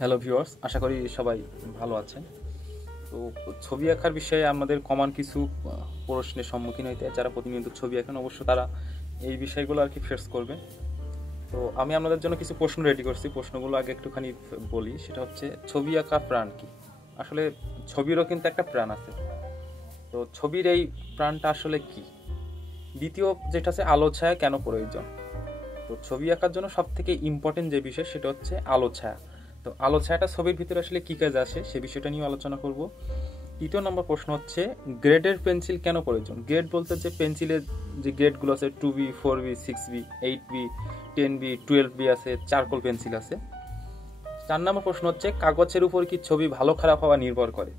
Hello viewers, আশা করি সবাই ভালো আছেন। তো ছবি আঁকার বিষয়ে আমাদের কমন কিছু প্রশ্নের সম্মুখীন হইতে হয়। যারা প্রতিনিয়ত ছবি আঁকেন অবশ্য তারা এই বিষয়গুলো আর কি ফেস করবে। তো আমি আপনাদের জন্য কিছু প্রশ্ন রেডি করছি। প্রশ্নগুলো আগে একটুখানি বলি। সেটা হচ্ছে, ছবি আঁকার প্রাণ কি? আসলে ছবিরও কিন্তু একটা প্রাণ আছে। তো ছবির এই প্রাণটা আসলে কি? দ্বিতীয় যেটা আছে, আলো ছায়া কেন প্রয়োজন? তো ছবি আঁকার জন্য সব থেকে ইম্পর্টেন্ট যে বিষয় সেটা হচ্ছে আলো ছায়া। তো আলো ছায়াটা ছবির ভিতরে আসলে কী কাজে আসে সে বিষয়টা নিয়ে আলোচনা করব। তৃতীয় নম্বর প্রশ্ন হচ্ছে, গ্রেডের পেন্সিল কেন প্রয়োজন? গ্রেড বলতে যে পেন্সিলের যে গ্রেডগুলো আছে 2B, 4B, 6B, 8B, 10B, 12B আছে, চারকোল পেন্সিল আছে। 4 নম্বর প্রশ্ন হচ্ছে, কাগজের উপর কি ছবি ভালো খারাপ হওয়া নির্ভর করে?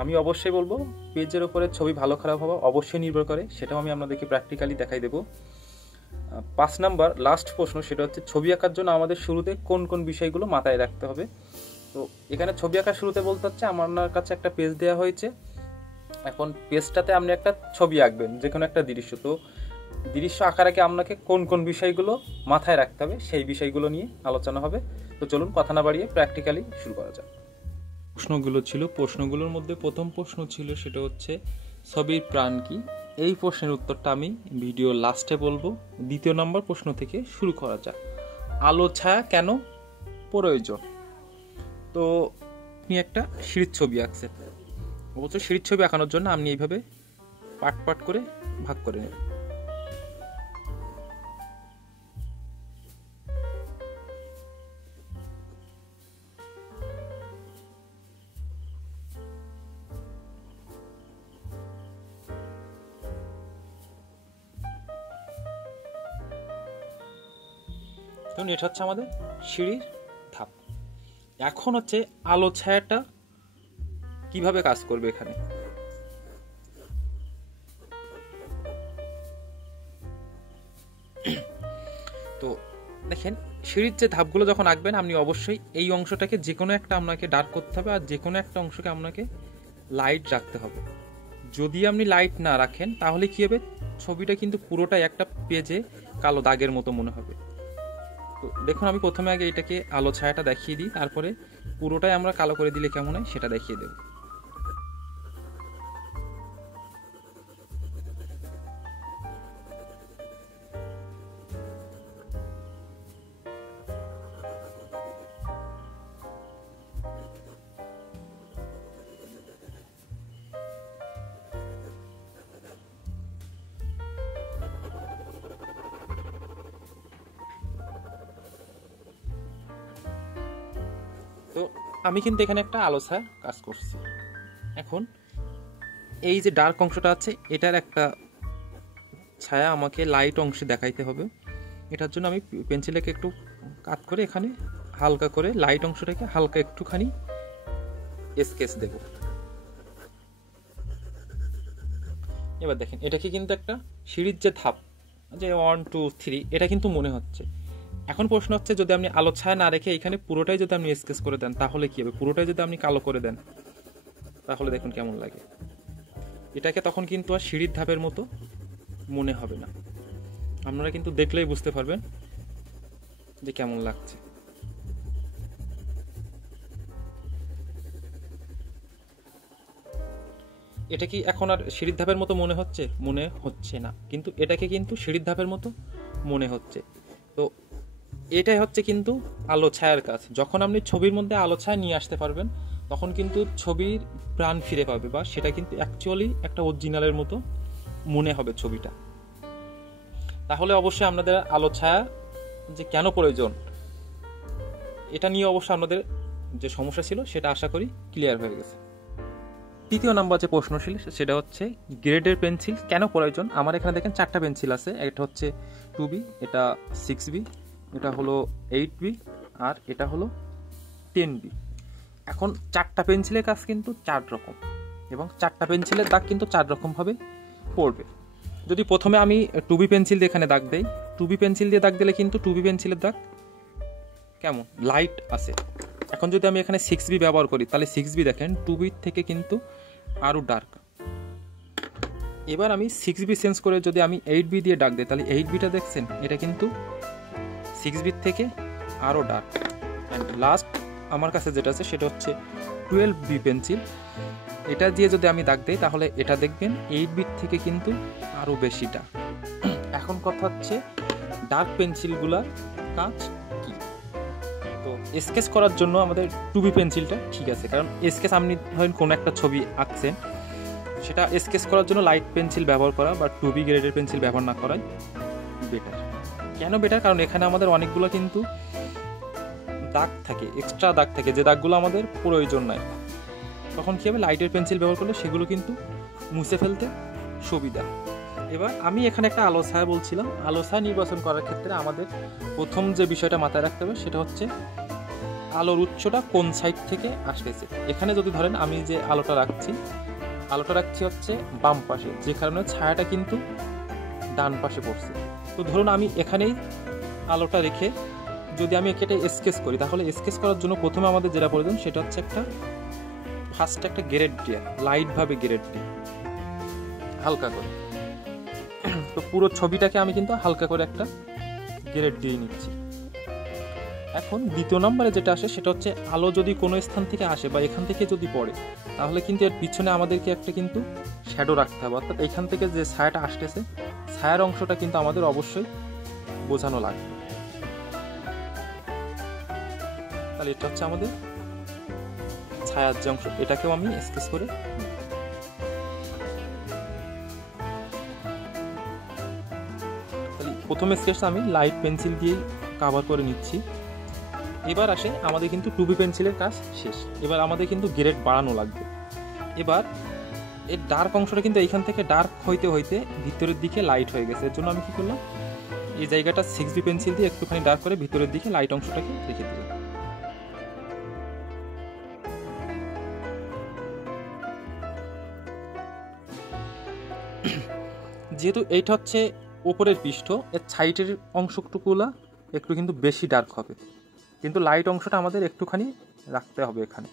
আমি অবশ্যই বলবো পেজের উপরে ছবি ভালো খারাপ হওয়া অবশ্যই নির্ভর করে, সেটাও আমি আপনাদেরকে প্র্যাকটিক্যালি দেখাই দেবো। 5 নাম্বার লাস্ট প্রশ্ন, সেটা হচ্ছে, ছবি আঁকার জন্য আমাদের শুরুতে কোন কোন বিষয়গুলো মাথায় রাখতে হবে? তো এখানে ছবি আঁকার শুরুতে বলতে হচ্ছে, আমার কাছে একটা পেজ দেওয়া হয়েছে। এখন পেজটাতে আপনি একটা ছবি আঁকবেন, যে কোনো একটা দৃশ্য। তো দৃশ্য আঁকার আগে আপনাকে কোন কোন বিষয়গুলো মাথায় রাখতে হবে সেই বিষয়গুলো নিয়ে আলোচনা হবে। তো চলুন কথা না বাড়িয়ে প্র্যাকটিক্যালি শুরু করা যাক। প্রশ্নগুলোর মধ্যে প্রথম প্রশ্ন ছিল, সেটা হচ্ছে, ছবির প্রাণ কি? এই প্রশ্নের উত্তরটা আমি ভিডিও লাস্টে বলবো। দ্বিতীয় নম্বর প্রশ্ন থেকে শুরু করা যাক। আলো ছায়া কেন প্রয়োজন? তো আপনি একটা সিঁড়ির ছবি আঁকছেন, অবশ্য সিঁড়ির ছবি আঁকানোর জন্য আপনি এইভাবে পাট পাট করে ভাগ করে নেবেন। তো এটা হচ্ছে আমাদের সিঁড়ির ধাপ। এখন হচ্ছে আলো ছায়াটা কিভাবে কাজ করবে এখানে। তো দেখেন, সিঁড়ির যে ধাপগুলো যখন আঁকবেন আপনি অবশ্যই এই অংশটাকে যে কোনো একটা আপনাকে ডার্ক করতে হবে, আর যে কোনো একটা অংশকে আপনাকে লাইট রাখতে হবে। যদি আপনি লাইট না রাখেন তাহলে কি হবে, ছবিটা কিন্তু পুরোটাই একটা পেজে কালো দাগের মতো মনে হবে। তো দেখুন, আমি প্রথমে আগে এটাকে আলো ছায়াটা দেখিয়ে দিই, তারপরে পুরোটাই আমরা কালো করে দিলে কেমন হয় সেটা দেখিয়ে দেব। তো আমি কিন্তু এখানে একটা আলো ছায়া কাজ করছি। এখন এই যে ডার্ক অংশটা আছে এটার একটা ছায়া আমাকে লাইট অংশে দেখাইতে হবে। এটার জন্য আমি পেন্সিলটাকে একটু কাট করে এখানে হালকা করে লাইট অংশটাকে হালকা একটুখানি স্কেচ দেব। এবার দেখেন, এটাকে কিন্তু একটা সিঁড়ির যে ধাপ, যে 1 2 3, এটা কিন্তু মনে হচ্ছে। এখন প্রশ্ন হচ্ছে, যদি আপনি আলো ছায়া না রেখে এখানে পুরোটাই যদি আপনি স্কেচ করে দেন তাহলে কি হবে? পুরোটাই যদি আপনি কালো করে দেন তাহলে দেখুন কেমন লাগে। এটাকে তখন কিন্তু আর সিঁড়ির ধাপের মতো মনে হবে না। আপনারা কিন্তু দেখলেই বুঝতে পারবেন যে কেমন লাগছে। এটা কি এখন আর সিঁড়ির ধাপের মতো মনে হচ্ছে? মনে হচ্ছে না, কিন্তু এটাকে কিন্তু সিঁড়ির ধাপের মতো মনে হচ্ছে। তো এটাই হচ্ছে কিন্তু আলো ছায়ার কাজ। যখন আপনি ছবির মধ্যে আলো ছায়া নিয়ে আসতে পারবেন তখন কিন্তু ছবির প্রাণ ফিরে পাবে, বা সেটা কিন্তু অ্যাকচুয়ালি একটা অরিজিনালের মতো মনে হবে ছবিটা। তাহলে অবশ্যই আপনাদের আলো ছায়া যে কেন প্রয়োজন এটা নিয়ে অবশ্যই আপনাদের যে সমস্যা ছিল সেটা আশা করি ক্লিয়ার হয়ে গেছে। তৃতীয় নাম্বার যে প্রশ্ন ছিল সেটা হচ্ছে, গ্রেডের পেন্সিল কেন প্রয়োজন? আমার এখানে দেখেন 4টা পেন্সিল আছে। এটা হচ্ছে 2B, এটা 6B, এটা হলো 8B, আর এটা হলো 10B। এখন 4টা পেন্সিলের কাজ কিন্তু 4 রকম, এবং 4টা পেন্সিলের দাগ কিন্তু 4 রকমভাবে পড়বে। যদি প্রথমে আমি 2B পেন্সিল দিয়ে এখানে দাগ দেই, 2B পেন্সিল দিয়ে দাগ দিলে কিন্তু 2B পেন্সিলের দাগ কেমন লাইট আছে। এখন যদি আমি এখানে 6B ব্যবহার করি তাহলে 6B দেখেন 2B থেকে কিন্তু আরও ডার্ক। এবার আমি 6B চেঞ্জ করে যদি আমি 8B দিয়ে দাগ দিই তাহলে 8Bটা দেখছেন এটা কিন্তু 6B থেকে আরও ডার্ক। অ্যান্ড লাস্ট আমার কাছে যেটা আছে সেটা হচ্ছে 12B পেন্সিল। এটা দিয়ে যদি আমি দাগ দিই তাহলে এটা দেখবেন 8B থেকে কিন্তু আরও বেশি ডার্ক। এখন কথা হচ্ছে ডার্ক পেন্সিলগুলোর কাজ কি। তো স্কেচ করার জন্য আমাদের 2B পেন্সিলটা ঠিক আছে, কারণ স্কেচ আপনি ধরেন কোনো একটা ছবি আঁকছেন, সেটা স্কেচ করার জন্য লাইট পেন্সিল ব্যবহার করা বা 2B গ্রেডের পেন্সিল ব্যবহার না করাই বেটার। কেন বেটার? কারণ এখানে আমাদের অনেকগুলো কিন্তু দাগ থাকে, এক্সট্রা দাগ থাকে, যে দাগগুলো আমাদের প্রয়োজন নাই। তখন কী হবে, লাইটের পেন্সিল ব্যবহার করলে সেগুলো কিন্তু মুছে ফেলতে সুবিধা। এবার আমি এখানে একটা আলো ছায়া বলছিলাম, আলো ছায়া নির্বাচন করার ক্ষেত্রে আমাদের প্রথম যে বিষয়টা মাথায় রাখতে হবে সেটা হচ্ছে আলোর উৎসটা কোন সাইড থেকে আসতেছে। এখানে যদি ধরেন আমি যে আলোটা রাখছি হচ্ছে বাম পাশে, যে কারণে ছায়াটা কিন্তু ডান পাশে পড়ছে। তো ধরুন আমি এখানেই আলোটা রেখে যদি আমি এটা স্কেচ করি, তাহলে স্কেচ করার জন্য প্রথমে আমাদের যেটা প্রয়োজন সেটা হচ্ছে ফার্স্টে একটা গ্রেড দেওয়া, লাইটভাবে গ্রেড দিয়ে হালকা করে। তো পুরো ছবিটাকে আমি কিন্তু হালকা করে একটা গ্রেড দিয়ে নিচ্ছি। এখন দ্বিতীয় নম্বরে যেটা আসে সেটা হচ্ছে আলো যদি কোনো স্থান থেকে আসে বা এখান থেকে যদি পড়ে, তাহলে কিন্তু এর পিছনে আমাদেরকে একটা কিন্তু শ্যাডো রাখতে হবে। অর্থাৎ এখান থেকে যে ছায়াটা আসতেছে, ছায়ার অংশটা কিন্তু আমাদের অবশ্যই বোঝানো লাগবে। তাহলে এটা হচ্ছে আমাদের ছায়ার যে অংশ, এটাকেও আমি স্কেচ করে প্রথম স্কেচটা আমি লাইট পেন্সিল দিয়ে কভার করে নিচ্ছি। এবার আসে আমাদের কিন্তু 2B পেন্সিলের কাজ শেষ। এবার আমাদের কিন্তু গ্রেড বাড়ানো লাগবে। এবার এর ডার্ক অংশটা কিন্তু এইখান থেকে ডার্ক হইতে হইতে ভিতরের দিকে লাইট হয়ে গেছে। এর জন্য আমি কি করলাম, এই জায়গাটা 6B পেন্সিল দিয়ে একটুখানি ডার্ক করে ভিতরের দিকে লাইট অংশটাকে রেখে দিলাম। যেহেতু এইটা হচ্ছে ওপরের পৃষ্ঠ, এর সাইডের অংশটুকুলা একটু কিন্তু বেশি ডার্ক হবে, কিন্তু লাইট অংশটা আমাদের একটুখানি রাখতে হবে এখানে।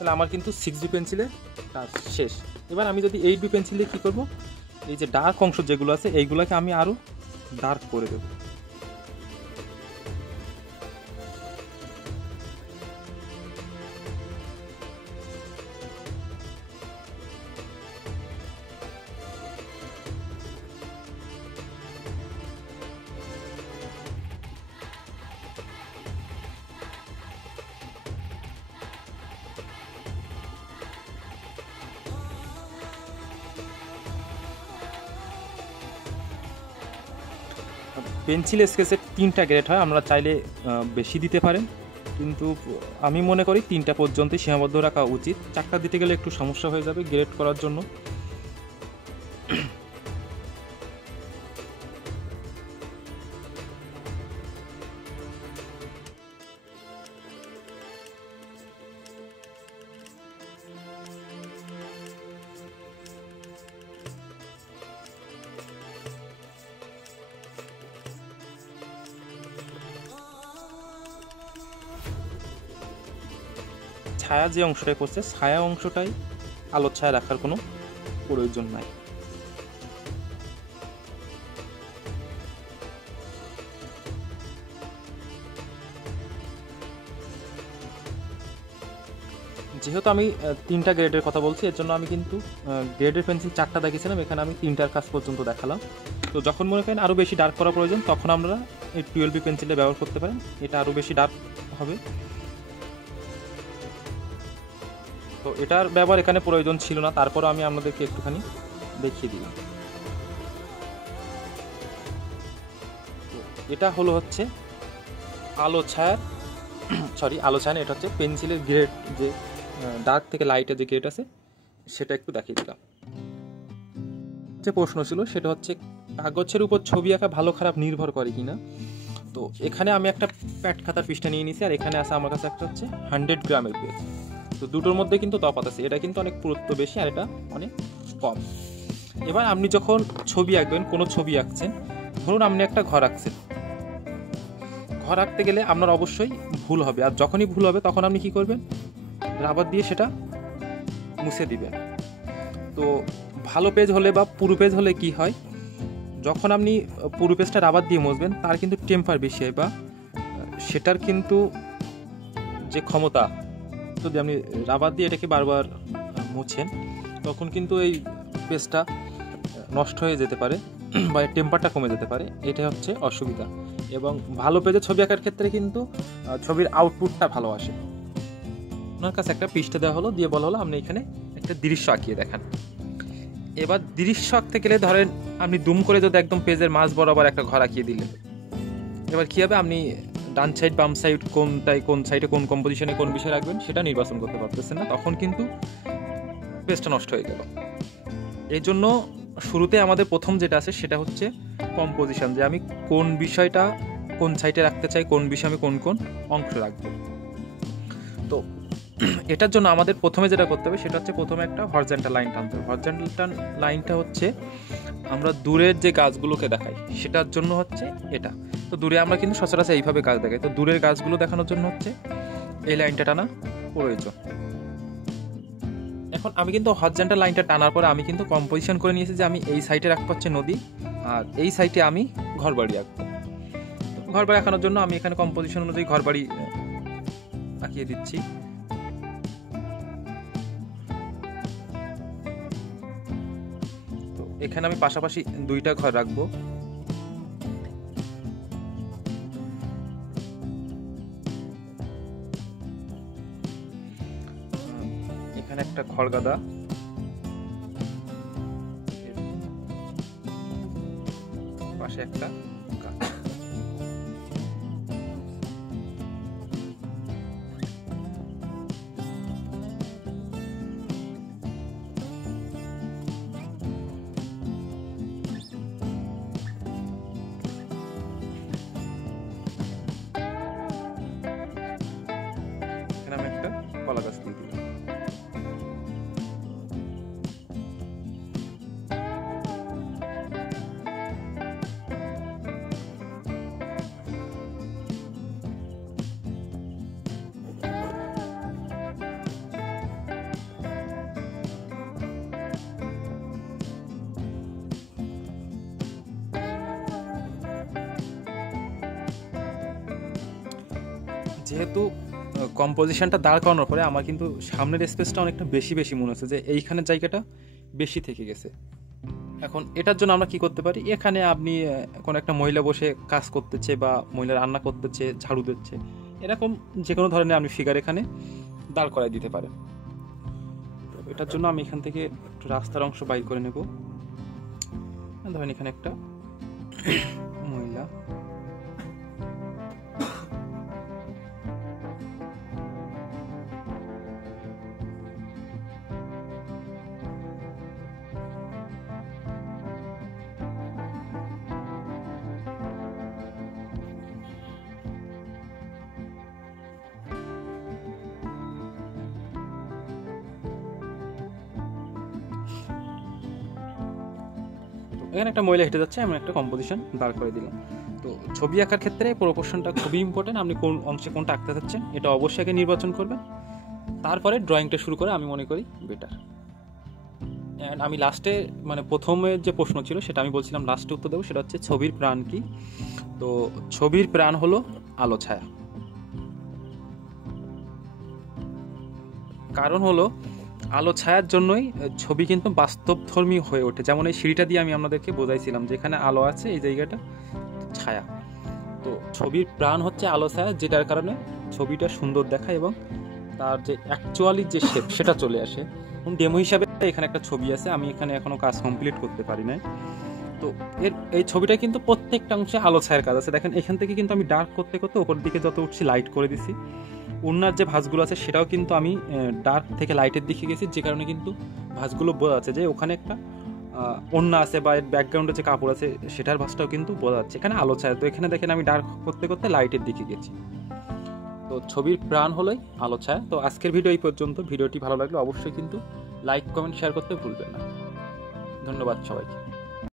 তাহলে আমার কিন্তু 6B পেন্সিলের কাজ শেষ। এবার আমি যদি 8B পেন্সিল দিয়ে কী করবো, এই যে ডার্ক অংশ যেগুলো আছে এইগুলোকে আমি আরও ডার্ক করে দেব। পেন্সিল স্কেচের 3টা গ্রেড হয়, আমরা চাইলে বেশি দিতে পারেন, কিন্তু আমি মনে করি 3টা পর্যন্তই সীমাবদ্ধ রাখা উচিত। 4টা দিতে গেলে একটু সমস্যা হয়ে যাবে গ্রেড করার জন্য। ছায়া যে অংশটাই পড়ছে, ছায়া অংশটাই আলোর ছায়া রাখার কোনো প্রয়োজন নাই। যেহেতু আমি 3টা গ্রেডের কথা বলছি, এর জন্য আমি কিন্তু গ্রেডের পেন্সিল 4টা দেখিয়েছিলাম, এখানে আমি 3টার কাজ পর্যন্ত দেখালাম। তো যখন মনে করেন আরও বেশি ডার্ক করা প্রয়োজন, তখন আমরা এই 12B পেন্সিলটা ব্যবহার করতে পারেন, এটা আরও বেশি ডার্ক হবে। তো এটার ব্যবহার এখানে প্রয়োজন ছিল না, তারপরে আমি আপনাদেরকে একটুখানি দেখিয়ে দিলাম। তো এটা হলো হচ্ছে আলো ছায়ার আলো ছায়া না, এটা হচ্ছে পেন্সিলের গ্রেড, যে ডার্ক থেকে লাইটের যে গ্রেড আছে সেটা একটু দেখিয়ে দিলাম। যে প্রশ্ন ছিল সেটা হচ্ছে কাগজের উপর ছবি আঁকা ভালো খারাপ নির্ভর করে কিনা। তো এখানে আমি একটা প্যাড খাতার পৃষ্ঠা নিয়ে নিয়েছি, আর এখানে আছে আমার কাছে একটা হচ্ছে 100 গ্রামের পেজ। তো দুটোর মধ্যে কিন্তু তফাৎ আছে, এটা কিন্তু অনেক পুরুত্ব বেশি আর এটা অনেক কম। এবার আপনি যখন ছবি আঁকবেন, কোনো ছবি আঁকছেন, ধরুন আপনি একটা ঘর আঁকছেন, ঘর আঁকতে গেলে আপনার অবশ্যই ভুল হবে, আর যখনই ভুল হবে তখন আপনি কি করবেন, রাবার দিয়ে সেটা মুছে দিবেন। তো ভালো পেজ হলে বা পুরো পেজ হলে কি হয়, যখন আপনি পুরো পেজটা রাবার দিয়ে মুছবেন তার কিন্তু টেম্পার বেশি হয়, বা সেটার কিন্তু যে ক্ষমতা, যদি আপনি রাবার দিয়ে এটাকে বারবার মুছেন তখন কিন্তু এই পেজটা নষ্ট হয়ে যেতে পারে বা টেম্পারটা কমে যেতে পারে, এটা হচ্ছে অসুবিধা। এবং ভালো পেজে ছবি আঁকার ক্ষেত্রে কিন্তু ছবির আউটপুটটা ভালো আসে। আপনার কাছে একটা পৃষ্ঠা দেওয়া হলো, দিয়ে বলা হলো আপনি এখানে একটা দৃশ্য আঁকিয়ে দেখান। এবার দৃশ্য আঁকতে গেলে ধরেন আপনি দুম করে যদি একদম পেজের মাঝ বরাবর একটা ঘর আঁকিয়ে দিলেন, এবার কী হবে, আপনি ডান সাইড বাম সাইড কোন সাইডে কোন কম্পোজিশনে কোন বিষয় রাখবেন সেটা নির্বাচন করতে পারতেছেন না, তখন কিন্তু পেজটা নষ্ট হয়ে গেল। এই জন্য শুরুতে আমাদের প্রথম যেটা আছে সেটা হচ্ছে কম্পোজিশন, যে আমি কোন বিষয়টা কোন সাইডে রাখতে চাই, কোন বিষয়ে আমি কোন কোন অংশ রাখবো। তো এটার জন্য আমাদের প্রথমে যেটা করতে হবে সেটা হচ্ছে প্রথমে একটা হরিজন্টাল লাইন টানতে হবে। হরিজন্টাল লাইনটা হচ্ছে আমরা দূরের যে গাছগুলোকে দেখাই সেটার জন্য হচ্ছে এটা। তো দূরে আমরা কিন্তু সচরাচর এইভাবে গাছ দেখাই, তো দূরের গাছগুলো দেখানোর জন্য হচ্ছে এই লাইনটা টানা প্রয়োজন। এখন আমি কিন্তু হরিজন্টাল লাইনটা টানার পরে আমি কিন্তু কম্পোজিশন করে নিয়েছি যে আমি এই সাইডে রাখবো হচ্ছে নদী, আর এই সাইডে আমি ঘরবাড়ি আঁকবো। ঘরবাড়ি আঁকানোর জন্য আমি এখানে কম্পোজিশন অনুযায়ী ঘরবাড়ি আঁকিয়ে দিচ্ছি। তো এখানে আমি পাশাপাশি দুইটা ঘর রাখবো। এখানে একটা খড়গাদা, পাশে একটা গাছ। এখানে আমি একটা কলা গাছ দিয়ে দিলাম। যেহেতু কম্পোজিশনটা দাঁড় করানোর পরে আমার কিন্তু সামনের স্পেসটা অনেকটা বেশি মনে হচ্ছে, যে এইখানের জায়গাটা বেশি থেকে গেছে। এখন এটার জন্য আমরা কি করতে পারি, এখানে আপনি কোনো একটা মহিলা বসে কাজ করতেছে বা মহিলা রান্না করতেছে, ঝাড়ু দিচ্ছে, এরকম যে কোনো ধরনের আপনি ফিগার এখানে দাঁড় করাই দিতে পারেন। এটার জন্য আমি এখান থেকে একটু রাস্তার অংশ বাইর করে নেব। ধরেন এখানে একটা মহিলা, এখানে একটা মহিলা হেঁটে যাচ্ছে, আমি একটা কম্পোজিশন দাঁড় করে দিলাম। তো ছবি আঁকার ক্ষেত্রে প্রপোর্শনটা খুবই ইম্পর্টেন্ট। আপনি কোন অংশে কোনটা আঁকতে চাচ্ছেন এটা অবশ্যই আগে নির্বাচন করবেন, তারপরে ড্রয়িংটা শুরু করে আমি মনে করি বেটার। অ্যান্ড আমি লাস্টে মানে প্রথমে যে প্রশ্ন ছিল সেটা আমি বলছিলাম লাস্টে উত্তর দেবো, সেটা হচ্ছে ছবির প্রাণ কি। তো ছবির প্রাণ হলো আলো ছায়া। কারণ হলো আলো ছায়ার জন্যই ছবি কিন্তু বাস্তবধর্মী হয়ে ওঠে। যেমন এই সিঁড়িটা দিয়ে আমি আপনাদেরকে বোঝাইছিলাম যেখানে আলো আছে এই জায়গাটা ছায়া। তো ছবির প্রাণ হচ্ছে আলো ছায়া, যেটার কারণে ছবিটা সুন্দর দেখায় এবং তার যে অ্যাকচুয়ালি যে শেপ সেটা চলে আসে। ডেমো হিসাবে এখানে একটা ছবি আছে, আমি এখানে এখনো কাজ কমপ্লিট করতে পারি নাই। তো এই ছবিটা কিন্তু প্রত্যেকটা অংশে আলো ছায়ার কাজ আছে। দেখেন এখান থেকে কিন্তু আমি ডার্ক করতে করতে ওপর দিকে যত উঠছি লাইট করে দিছি। ওনার যে ভাঁজগুলো আছে সেটাও কিন্তু আমি ডার্ক থেকে লাইটের দিকে গেছি, যে কারণে কিন্তু ভাঁজগুলো বোঝা যাচ্ছে যে ওখানে একটা ওড়না আছে বা ব্যাকগ্রাউন্ডে যে কাপড় আছে সেটার ভাঁজটাও কিন্তু বোঝা যাচ্ছে। এখানে আলো ছায়া, তো এখানে দেখেন আমি ডার্ক করতে করতে লাইটের দিকে গেছি। তো ছবির প্রাণ হলোই আলো ছায়া। তো আজকের ভিডিও এই পর্যন্ত। ভিডিওটি ভালো লাগলে অবশ্যই কিন্তু লাইক কমেন্ট শেয়ার করতে ভুলবেন না। ধন্যবাদ সবাইকে।